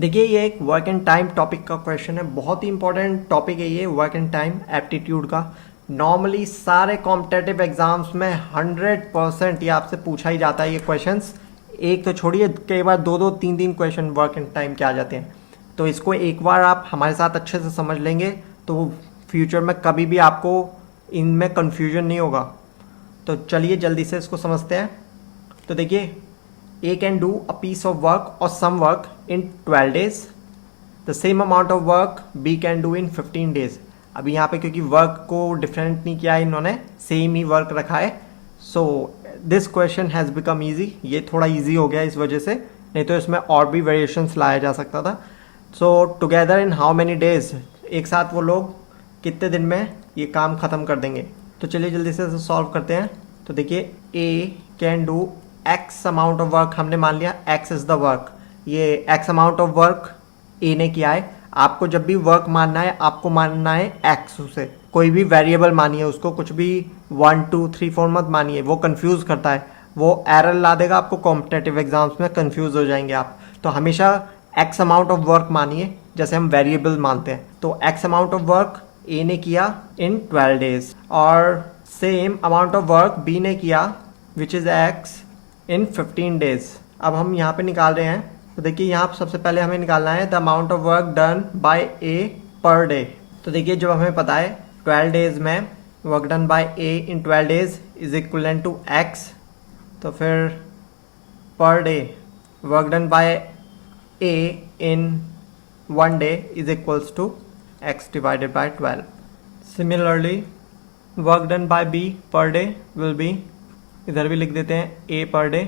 देखिए ये एक वर्क एंड टाइम टॉपिक का क्वेश्चन है, बहुत ही इंपॉर्टेंट टॉपिक है ये वर्क एंड टाइम एप्टीट्यूड का। नॉर्मली सारे कॉम्पिटेटिव एग्जाम्स में 100% ये आपसे पूछा ही जाता है ये क्वेश्चंस। एक तो छोड़िए, कई बार दो दो तीन तीन क्वेश्चन वर्क एंड टाइम के आ जाते हैं। तो इसको एक बार आप हमारे साथ अच्छे से समझ लेंगे तो फ्यूचर में कभी भी आपको इनमें कन्फ्यूजन नहीं होगा। तो चलिए जल्दी से इसको समझते हैं। तो देखिए, A can do a piece of work or some work in 12 days. The same amount of work B can do in 15 days. अभी यहाँ पे क्योंकि वर्क को डिफरेंट नहीं किया है इन्होंने, सेम ही वर्क रखा है। So this question has become easy. ये थोड़ा ईजी हो गया इस वजह से, नहीं तो इसमें और भी वेरिएशंस लाया जा सकता था। सो together in how many days, एक साथ वो लोग कितने दिन में ये काम ख़त्म कर देंगे। तो चलिए जल्दी से सॉल्व करते हैं। तो देखिए, A can do X amount of work, हमने मान लिया एक्स इज द वर्क। ये X amount of work A ने किया है। आपको जब भी वर्क मानना है आपको मानना है एक्स, उसे कोई भी वेरिएबल मानिए उसको, कुछ भी 1 2 3 4 मत मानिए, वो कंफ्यूज करता है, वो एरर ला देगा आपको। कॉम्पिटेटिव एग्जाम्स में कंफ्यूज हो जाएंगे आप। तो हमेशा एक्स अमाउंट ऑफ वर्क मानिए जैसे हम वेरिएबल मानते हैं। तो x amount of work A ने किया इन 12 डेज, और same amount of work B ने किया which is x in 15 days. अब हम यहाँ पे निकाल रहे हैं। तो देखिए, यहाँ सबसे पहले हमें निकालना है the amount of work done by A per day. तो देखिए, जब हमें पता है 12 डेज में work done by A in 12 days is equivalent to x, तो फिर per day work done by A in 1 day is equals to x divided by 12। Similarly work done by B per day will be, इधर भी लिख देते हैं A per day,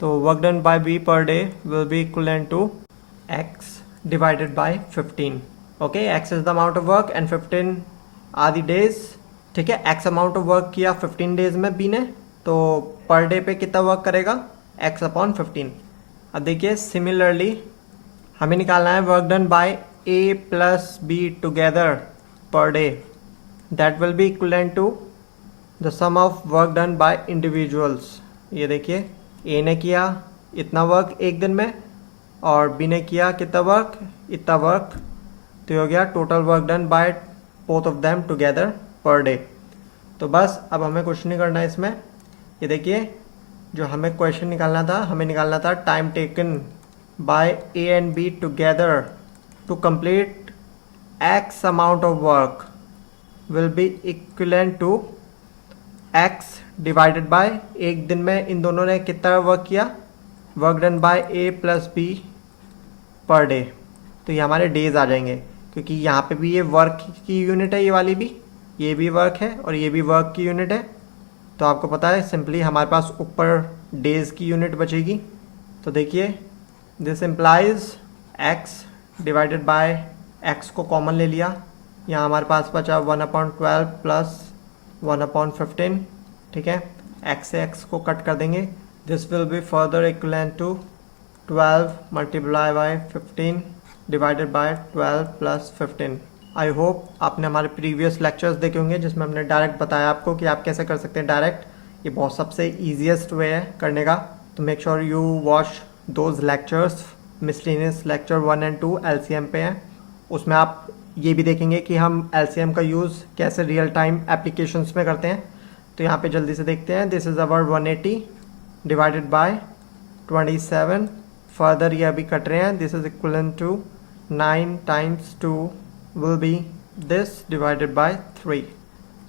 तो work done by B per day will be equivalent to x divided by 15। Okay, x is the amount of work and 15 are the days. ठीक है, x amount of work किया 15 days में B ने, तो per day पे कितना work करेगा, x upon 15। अब देखिए, सिमिलरली हमें निकालना है work done by A plus B together per day, that will be equivalent to the sum of work done by individuals. ये देखिए, ए ने किया इतना वर्क एक दिन में और बी ने किया कितना वर्क, इतना वर्क, तो ये हो गया total work done by both of them together per day. तो बस अब हमें कुछ नहीं करना है इसमें। ये देखिए, जो हमें क्वेश्चन निकालना था, हमें निकालना था time taken by A and B together to complete x amount of work will be equivalent to x divided by, एक दिन में इन दोनों ने कितना वर्क किया, work done by A plus B per day. तो ये हमारे डेज आ जाएंगे, क्योंकि यहाँ पे भी ये वर्क की यूनिट है, ये वाली भी, ये भी वर्क है और ये भी वर्क की यूनिट है। तो आपको पता है सिंपली हमारे पास ऊपर डेज की यूनिट बचेगी। तो देखिए, this implies x divided bye, x को कॉमन ले लिया, यहाँ हमारे पास बचा 1/12 प्लस 1/15। ठीक है, एक्स से एक्स को कट कर देंगे। This will be further equivalent to 12 multiply by 15 divided by 12 plus 15। I hope आपने हमारे प्रीवियस लेक्चर्स देखे होंगे जिसमें हमने डायरेक्ट बताया आपको कि आप कैसे कर सकते हैं डायरेक्ट। ये बहुत सबसे ईजिएस्ट वे है करने का। तो make sure you watch those lectures. Miscellaneous lecture 1 and 2 LCM पे हैं। उसमें आप ये भी देखेंगे कि हम LCM का यूज़ कैसे रियल टाइम एप्लीकेशंस में करते हैं। तो यहाँ पे जल्दी से देखते हैं। This is our 180 divided by 27। Further ये अभी कट रहे हैं। This is equivalent to 9 times 2 will be this divided by 3.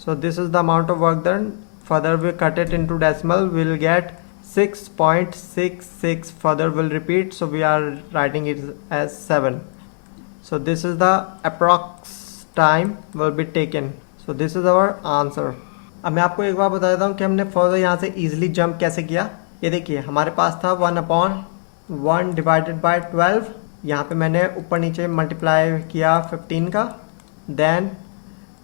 So this is the amount of work done. Further we cut it into decimal, we will get 6.66. Further we'll repeat, so we are writing it as 7. So this is the approx time will be taken. So this is our answer. अब मैं आपको एक बार बता देता हूँ कि हमने further यहाँ से easily jump कैसे किया। ये देखिए, हमारे पास था 1/1 डिवाइडेड बाय 12। यहाँ पे मैंने ऊपर नीचे मल्टीप्लाई किया 15 का। देन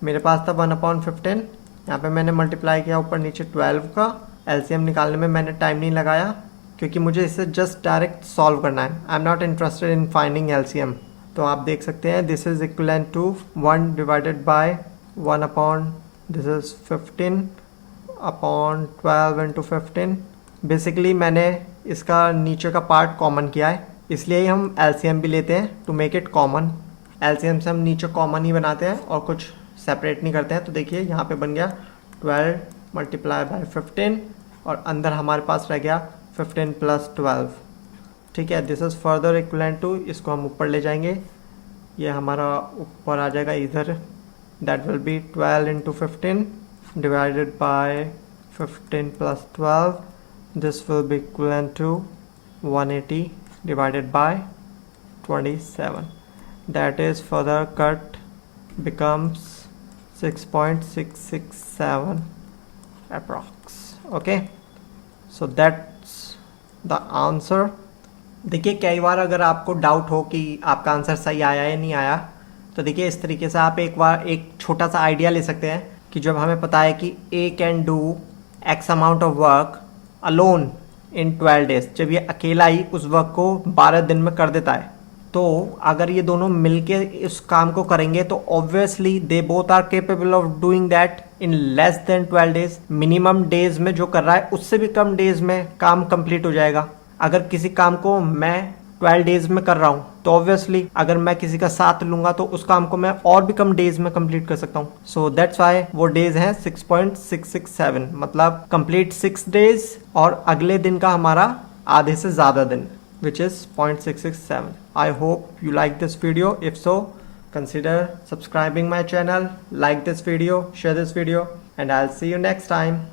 मेरे पास था 1/15, यहाँ पे मैंने मल्टीप्लाई किया ऊपर नीचे 12 का। LCM निकालने में मैंने टाइम नहीं लगाया क्योंकि मुझे इसे जस्ट डायरेक्ट सॉल्व करना है। I am not interested in finding LCM। तो आप देख सकते हैं this is equivalent to 1 divided by 1 this is 15/12 into 15। Basically मैंने इसका नीचे का पार्ट कॉमन किया है, इसलिए ही हम एलसीएम भी लेते हैं to make it common. LCM से हम नीचे कॉमन ही बनाते हैं और कुछ सेपरेट नहीं करते हैं। तो देखिए यहाँ पे बन गया 12 मल्टीप्लाई बाय 15 और अंदर हमारे पास रह गया 15 प्लस 12। ठीक है, this is further equivalent to, इसको हम ऊपर ले जाएंगे, ये हमारा ऊपर आ जाएगा इधर, that will be 12 into 15 divided by 15 plus 12, this will be equivalent to 180 divided by 27, that is further cut becomes 6.667 approx. Okay, so that's the answer. देखिए कई बार अगर आपको डाउट हो कि आपका आंसर सही आया या नहीं आया, तो देखिए इस तरीके से आप एक बार एक छोटा सा आइडिया ले सकते हैं कि जब हमें पता है कि A can do X amount of work alone in 12 days, जब ये अकेला ही उस वर्क को 12 दिन में कर देता है, तो अगर ये दोनों मिलके इस काम को करेंगे तो obviously they both are capable of doing that in less than 12 days. Minimum days में जो कर रहा है उससे भी कम डेज में काम कंप्लीट हो जाएगा। अगर किसी काम को मैं 12 डेज में कर रहा हूँ तो ऑब्वियसली अगर मैं किसी का साथ लूंगा तो उस काम को मैं और भी कम डेज में कंप्लीट कर सकता हूँ। सो दैट्स वाई वो डेज हैं 6.667, मतलब कंप्लीट 6 डेज और अगले दिन का हमारा आधे से ज़्यादा दिन, which is 0.667. I hope you like this video. If so, consider subscribing my channel, like this video, share this video, and I'll see you next time.